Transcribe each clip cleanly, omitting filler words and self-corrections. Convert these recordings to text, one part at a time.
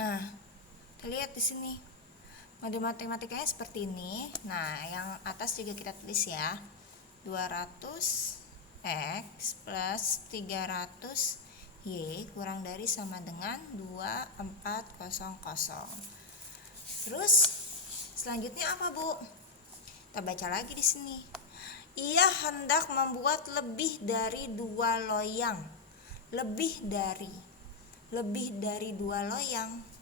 Nah, kita lihat di sini. Mode matematikanya seperti ini. Nah, yang atas juga kita tulis ya. 200x plus 300y kurang dari sama dengan 2400. Terus selanjutnya apa, Bu? Kita baca lagi di sini. Ia hendak membuat lebih dari 2 loyang. Lebih dari 2 loyang.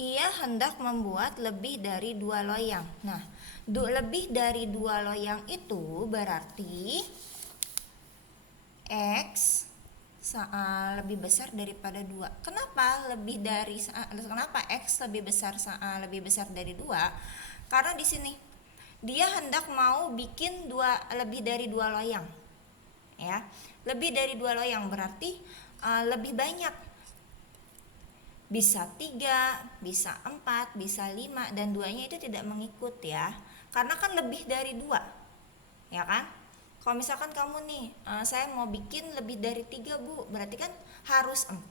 Ia hendak membuat lebih dari 2 loyang. Nah, lebih dari 2 loyang itu berarti X lebih besar daripada 2. Kenapa X lebih besar dari 2? Karena di sini dia hendak mau bikin lebih dari 2 loyang. Ya. Lebih dari 2 loyang berarti lebih banyak. Bisa 3, bisa 4, bisa 5, dan 2-nya itu tidak mengikut ya. Karena kan lebih dari 2. Ya kan? Kalau misalkan kamu nih, saya mau bikin lebih dari 3, Bu. Berarti kan harus 4,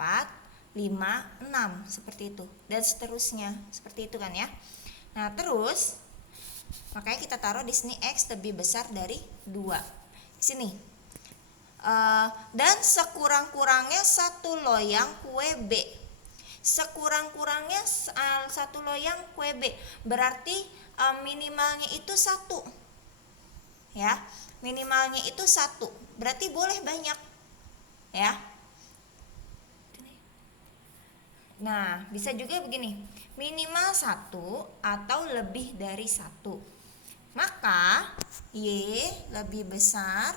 5, 6 seperti itu. Dan seterusnya. Seperti itu kan ya. Nah, terus makanya kita taruh di sini X lebih besar dari 2. Di sini. Dan sekurang-kurangnya 1 loyang kue B. Sekurang-kurangnya 1 loyang kue B. Berarti minimalnya itu 1. Ya, minimalnya itu 1. Berarti boleh banyak. Ya. Nah, bisa juga begini. Minimal 1 atau lebih dari 1. Maka Y lebih besar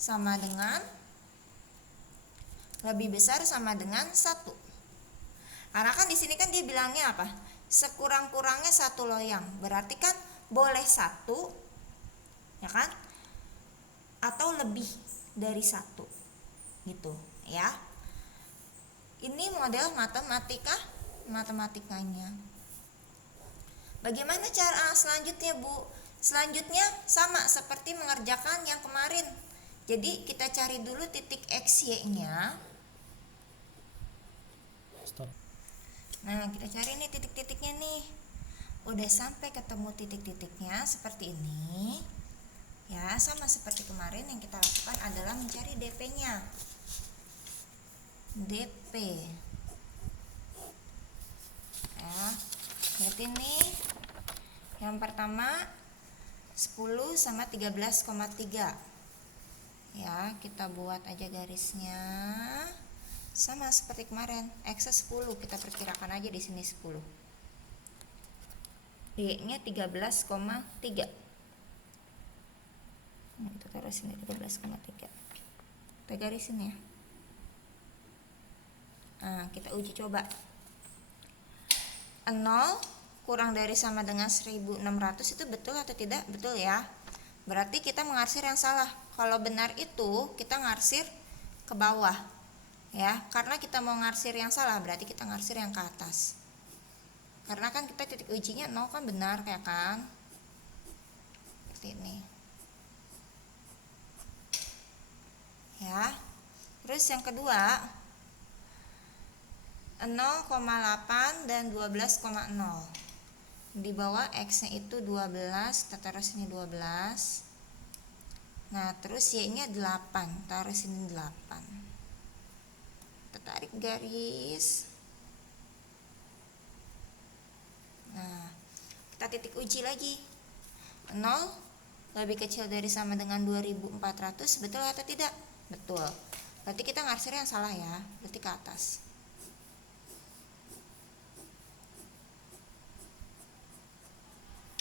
sama dengan 1. Karena kan di sini kan dia bilangnya apa? Sekurang-kurangnya 1 loyang. Berarti kan boleh 1, ya kan? Atau lebih dari 1. Gitu, ya. Ini model matematikanya. Bagaimana cara selanjutnya, Bu? Selanjutnya sama seperti mengerjakan yang kemarin. Jadi kita cari dulu titik XY-nya. Stop. Nah, kita cari nih titik-titiknya nih. Udah sampai ketemu titik-titiknya seperti ini. Ya, sama seperti kemarin yang kita lakukan adalah mencari DP-nya. DP. Ya, lihat ini. Yang pertama 10 sama 13,3. Ya, kita buat aja garisnya. Sama seperti kemarin, X 10 kita perkirakan aja di sini 10. D-nya 13,3. Nah, kita taruh sini 13,3. Kita garisin ya. Nah, kita uji coba. 0 kurang dari sama dengan 1600 itu betul atau tidak? Betul ya. Berarti kita mengarsir yang salah. Kalau benar itu kita ngarsir ke bawah. Ya, karena kita mau ngarsir yang salah berarti kita ngarsir yang ke atas. Karena kan kita titik ujinya 0 kan benar ya kan? Seperti ini. Ya. Terus yang kedua 0,8 dan 12,0. Di bawah X-nya itu 12, kita taruh sini 12. Nah, terus Y-nya 8, taruh sini 8. Kita tarik garis. Nah, kita titik uji lagi. 0 lebih kecil dari sama dengan 2400, betul atau tidak? Betul. Berarti kita ngarsir yang salah ya, berarti ke atas.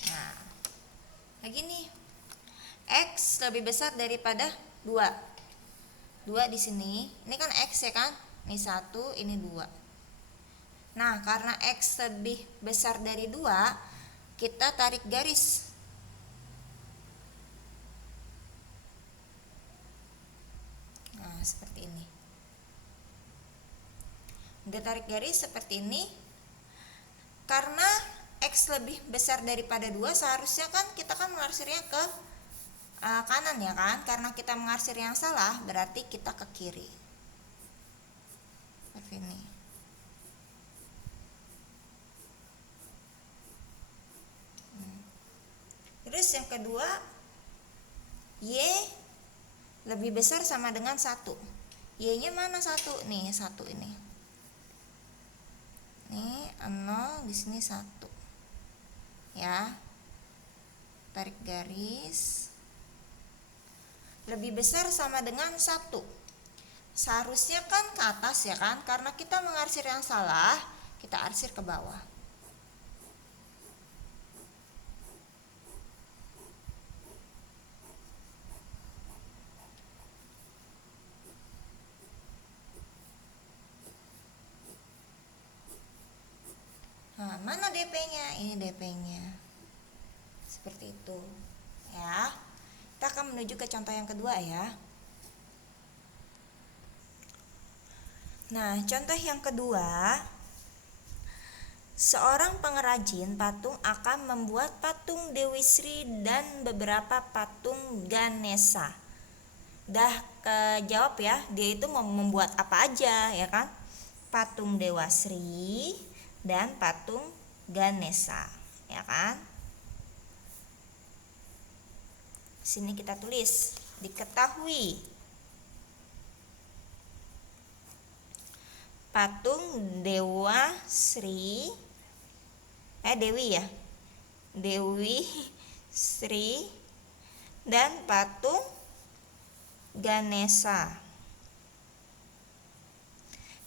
Nah, lagi nih. X lebih besar daripada 2. 2 di sini. Ini kan X ya kan? Ini 1, ini 2. Nah, karena X lebih besar dari 2, kita tarik garis. Nah, seperti ini. Udah tarik garis seperti ini. Karena X lebih besar daripada 2, seharusnya kan kita kan mengarsirnya ke kanan ya kan, karena kita mengarsir yang salah berarti kita ke kiri seperti ini. Terus yang kedua, Y lebih besar sama dengan 1. Y nya mana 1? Nih 1 ini. Nih 0, di sini 1. Ya. Tarik garis. Lebih besar sama dengan 1. Seharusnya kan ke atas ya kan, karena kita mengarsir yang salah, kita arsir ke bawah. Nah, mana DP-nya? Ini DP-nya. Seperti itu. Ya. Kita akan menuju ke contoh yang kedua ya. Nah, contoh yang kedua, seorang pengrajin patung akan membuat patung Dewi Sri dan beberapa patung Ganesha. Dah kejawab ya, dia itu mau membuat apa aja ya kan? Patung Dewa Sri dan patung Ganesha, ya kan? Sini kita tulis, diketahui patung Dewa Sri Dewi ya. Dewi Sri dan patung Ganesha.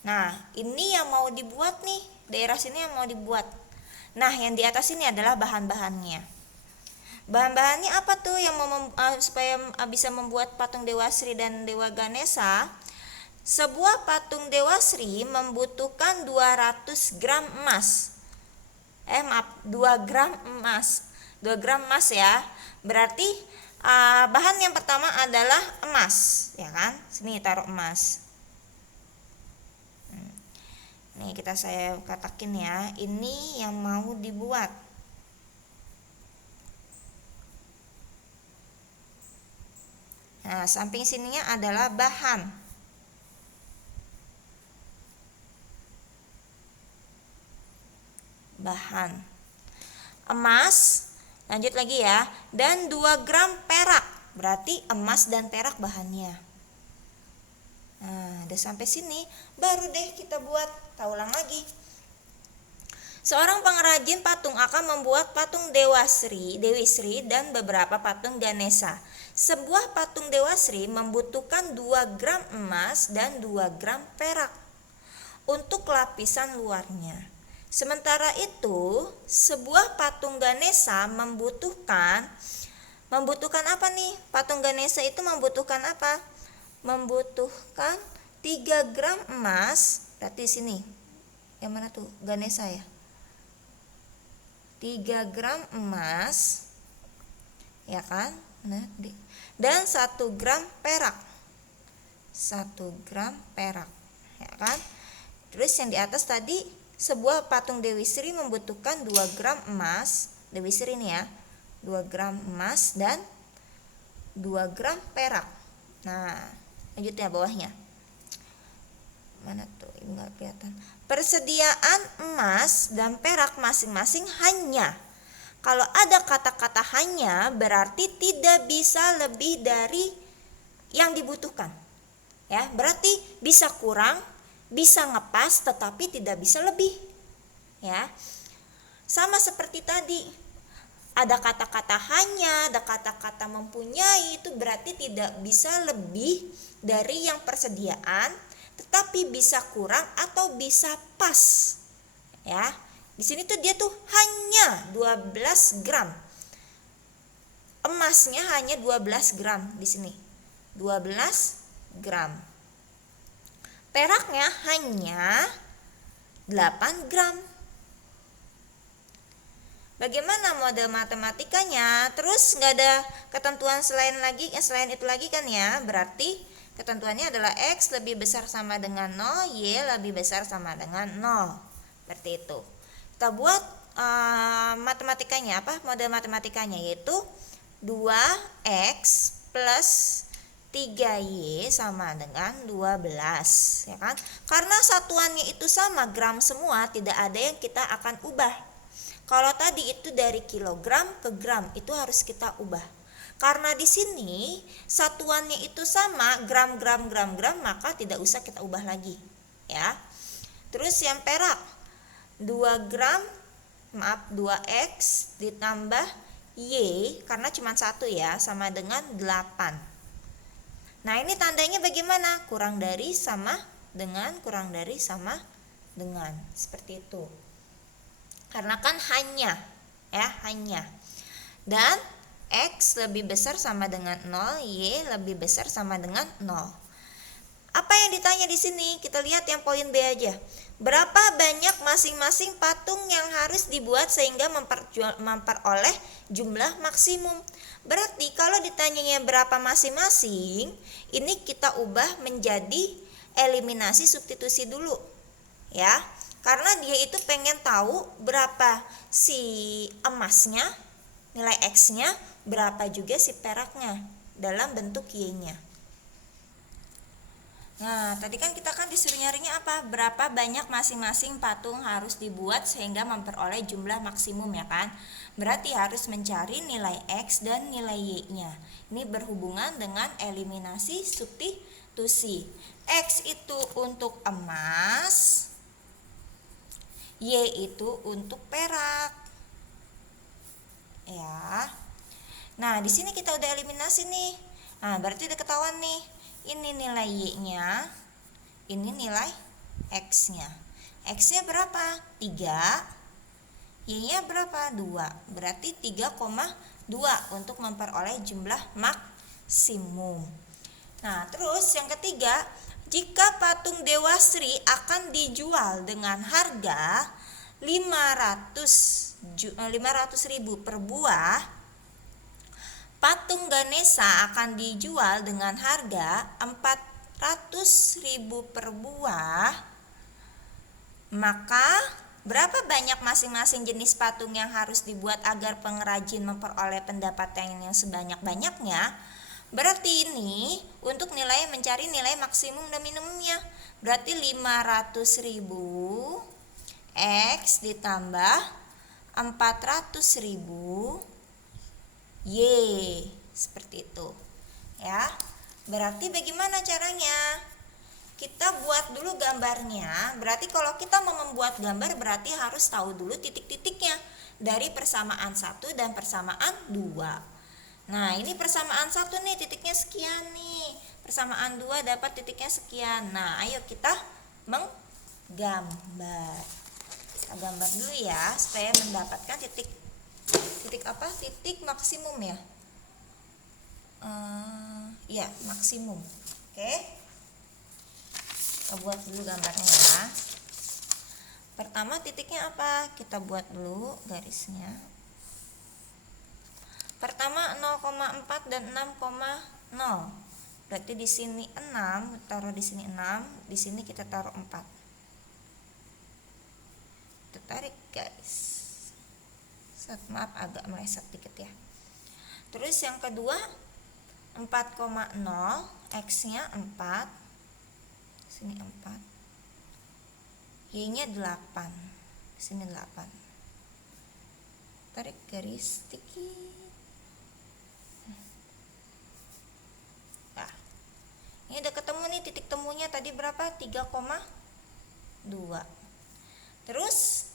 Nah, ini yang mau dibuat nih, daerah sini yang mau dibuat. Nah, yang di atas ini adalah bahan-bahannya. Bahan-bahannya apa tuh yang mau supaya bisa membuat patung Dewa Sri dan Dewa Ganesha? Sebuah patung Dewa Sri membutuhkan 200 gram emas. 2 gram emas. 2 gram emas ya. Berarti bahan yang pertama adalah emas, ya kan? Sini taruh emas. Nih saya katakin ya, ini yang mau dibuat. Nah, samping sininya adalah bahan. Bahan. Emas, lanjut lagi ya, dan 2 gram perak. Berarti emas dan perak bahannya. Nah, udah sampai sini, baru deh kita buat. Kita ulang lagi. Seorang pengrajin patung akan membuat patung Dewi Sri dan beberapa patung Ganesha. Sebuah patung Dewa Sri membutuhkan 2 gram emas dan 2 gram perak untuk lapisan luarnya. Sementara itu, sebuah patung Ganesha membutuhkan apa nih? Patung Ganesha itu membutuhkan apa? Membutuhkan 3 gram emas. Berarti sini. Yang mana tuh? Ganesha ya. 3 gram emas. Ya kan? Nah, dan 1 gram perak. 1 gram perak. Ya kan? Terus yang di atas tadi, sebuah patung Dewi Sri membutuhkan 2 gram emas. Dewi Sri ini ya. 2 gram emas dan 2 gram perak. Nah, lanjutnya bawahnya. Mana tuh? Ini nggak kelihatan. Persediaan emas dan perak masing-masing hanya. Kalau ada kata-kata hanya, berarti tidak bisa lebih dari yang dibutuhkan. Ya, berarti bisa kurang, bisa ngepas, tetapi tidak bisa lebih. Ya, sama seperti tadi. Ada kata-kata hanya, ada kata-kata mempunyai, itu berarti tidak bisa lebih dari yang persediaan, tetapi bisa kurang atau bisa pas. Ya. Di sini tuh dia tuh hanya 12 gram. Emasnya hanya 12 gram di sini. 12 gram. Peraknya hanya 8 gram. Bagaimana model matematikanya? Terus nggak ada ketentuan selain itu lagi kan ya? Berarti ketentuannya adalah X lebih besar sama dengan 0, Y lebih besar sama dengan 0. Seperti itu. Kita buat matematikanya apa? Model matematikanya yaitu 2x plus 3y sama dengan 12, ya kan? Karena satuannya itu sama, gram semua, tidak ada yang kita akan ubah. Kalau tadi itu dari kilogram ke gram, itu harus kita ubah. Karena di sini satuannya itu sama, gram, maka tidak usah kita ubah lagi, ya. Terus yang perak, 2x ditambah y, karena cuma satu ya, sama dengan 8. Nah, ini tandanya bagaimana? Kurang dari, sama dengan, kurang dari, sama dengan. Seperti itu. Karena kan hanya, ya, hanya. Dan x lebih besar sama dengan 0, y lebih besar sama dengan 0. Apa yang ditanya di sini? Kita lihat yang poin B aja. Berapa banyak masing-masing patung yang harus dibuat sehingga memperoleh jumlah maksimum? Berarti kalau ditanyanya berapa masing-masing, ini kita ubah menjadi eliminasi substitusi dulu, ya. Karena dia itu pengen tahu berapa si emasnya, nilai X-nya, berapa juga si peraknya dalam bentuk Y-nya. Nah, tadi kan kita disuruh nyarinya apa? Berapa banyak masing-masing patung harus dibuat sehingga memperoleh jumlah maksimum, ya kan? Berarti harus mencari nilai X dan nilai Y-nya. Ini berhubungan dengan eliminasi substitusi. X itu untuk emas, Y itu untuk perak. Ya. Nah, di sini kita udah eliminasi nih. Nah, berarti udah ketahuan nih. Ini nilai Y-nya, ini nilai X-nya. X-nya berapa? 3. Y-nya berapa? 2. Berarti 3,2 untuk memperoleh jumlah maksimum. Nah, terus yang ketiga, jika patung Dewa Sri akan dijual dengan harga 500.000 per buah, patung Ganesha akan dijual dengan harga 400.000 per buah, maka berapa banyak masing-masing jenis patung yang harus dibuat agar pengrajin memperoleh pendapatan yang sebanyak-banyaknya? Berarti ini untuk nilai, mencari nilai maksimum dan minimumnya. Berarti 500.000 X ditambah 400.000 Y, seperti itu, ya. Berarti bagaimana caranya? Kita buat dulu gambarnya. Berarti kalau kita mau membuat gambar, berarti harus tahu dulu titik-titiknya dari persamaan 1 dan persamaan 2. Nah, ini persamaan 1 nih, titiknya sekian nih. Persamaan 2 dapat titiknya sekian. Nah, ayo kita menggambar. Kita gambar dulu ya, supaya mendapatkan titik apa? Titik maksimum ya. Ya, maksimum. Oke. Kita buat dulu gambarnya ya. Pertama titiknya apa? Kita buat dulu garisnya. Pertama 0,4 dan 6,0. Berarti di sini 6, taruh di sini 6, di sini kita taruh 4. Kita tarik guys. Maaf agak meleset dikit ya. Terus yang kedua 4,0, X-nya 4. Sini 4. Y-nya 8. Sini 8. Tarik garis dikit. Nah, ini udah ketemu nih titik temunya tadi berapa? 3,2. Terus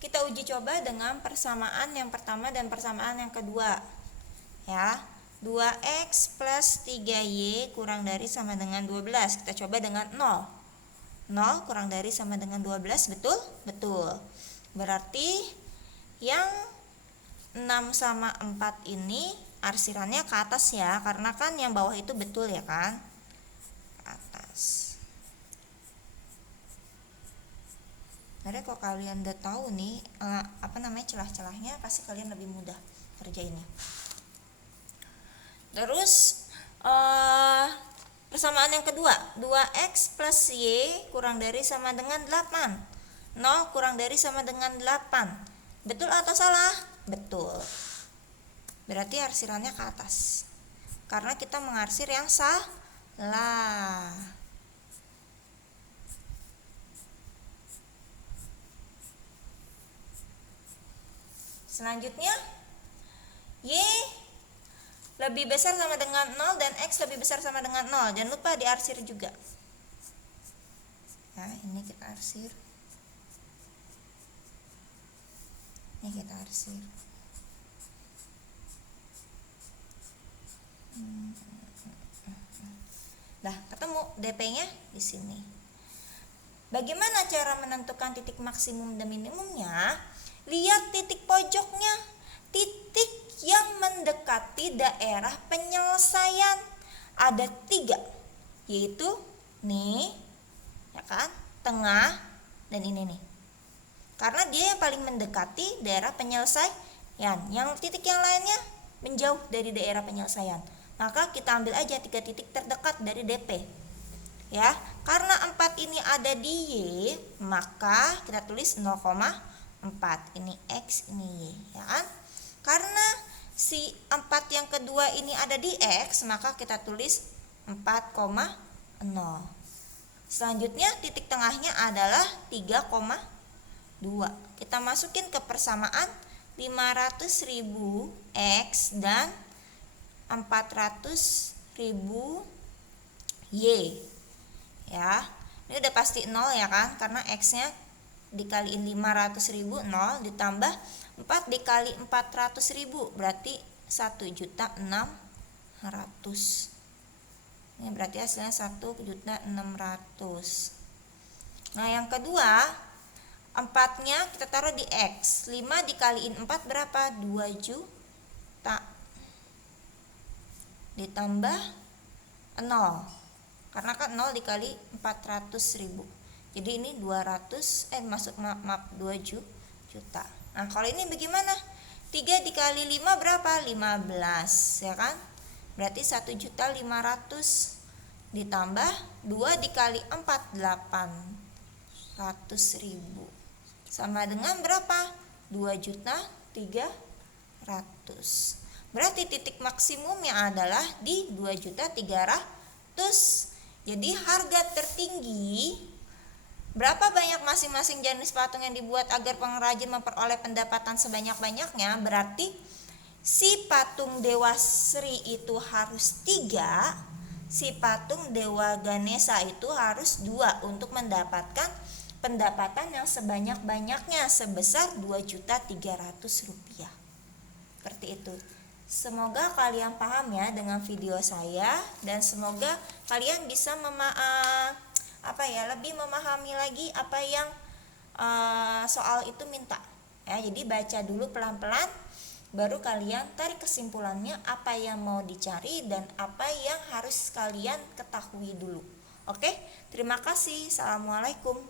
kita uji coba dengan persamaan yang pertama dan persamaan yang kedua. Ya, 2x plus 3y kurang dari sama dengan 12. Kita coba dengan 0. 0 kurang dari sama dengan 12, betul? Betul. Berarti yang 6 sama 4 ini arsirannya ke atas ya, karena kan yang bawah itu betul ya kan? Ke atas. Jadi kalau kalian udah tahu nih celah-celahnya, pasti kalian lebih mudah kerjainnya. Terus persamaan yang kedua, 2x plus y kurang dari sama dengan 8. 0 kurang dari sama dengan 8. Betul atau salah? Betul. berarti arsirannya ke atas. Karena kita mengarsir yang salah. Selanjutnya, Y lebih besar sama dengan 0 dan X lebih besar sama dengan 0. Jangan lupa diarsir juga. Nah, ini kita arsir. Ini kita arsir. Nah, ketemu DP-nya di sini. Bagaimana cara menentukan titik maksimum dan minimumnya? Lihat titik pojoknya, titik yang mendekati daerah penyelesaian. Ada 3, yaitu nih, ya kan, tengah, dan ini nih. Karena dia yang paling mendekati daerah penyelesaian. Yang titik yang lainnya menjauh dari daerah penyelesaian. Maka kita ambil aja 3 titik terdekat dari DP. Ya, karena 4 ini ada di Y, maka kita tulis 0,4. Ini X, ini Y, ya kan? Karena si 4 yang kedua ini ada di X, maka kita tulis 4,0. Selanjutnya titik tengahnya adalah 3,2. Kita masukin ke persamaan 500.000 X dan 400.000 Y. Ya, ini udah pasti 0 ya kan, karena X-nya dikaliin 500.000, 0 ditambah 4 dikali 400.000 berarti 1.600.000. Ini berarti hasilnya 1.600.000. Nah, yang kedua, 4-nya kita taruh di X. 5 dikaliin 4 berapa? 2 juta. Ditambah 0. Karena kan 0 dikali 400.000. Jadi ini 2 juta. Nah, kalau ini bagaimana? 3 dikali 5 berapa? 15, ya kan? Berarti 1.500.000 ditambah 2 dikali 4 800.000 sama dengan berapa? 2.300.000. Berarti titik maksimumnya adalah di 2.300.000. Jadi harga tertinggi, berapa banyak masing-masing jenis patung yang dibuat agar pengrajin memperoleh pendapatan sebanyak-banyaknya? Berarti si patung Dewa Sri itu harus 3, si patung Dewa Ganesha itu harus 2 untuk mendapatkan pendapatan yang sebanyak-banyaknya sebesar Rp2.300.000. Seperti itu. Semoga kalian paham ya dengan video saya, dan semoga kalian bisa lebih memahami lagi apa yang soal itu minta. Ya, jadi baca dulu pelan-pelan, baru kalian tarik kesimpulannya apa yang mau dicari dan apa yang harus kalian ketahui dulu. Oke, terima kasih. Assalamualaikum.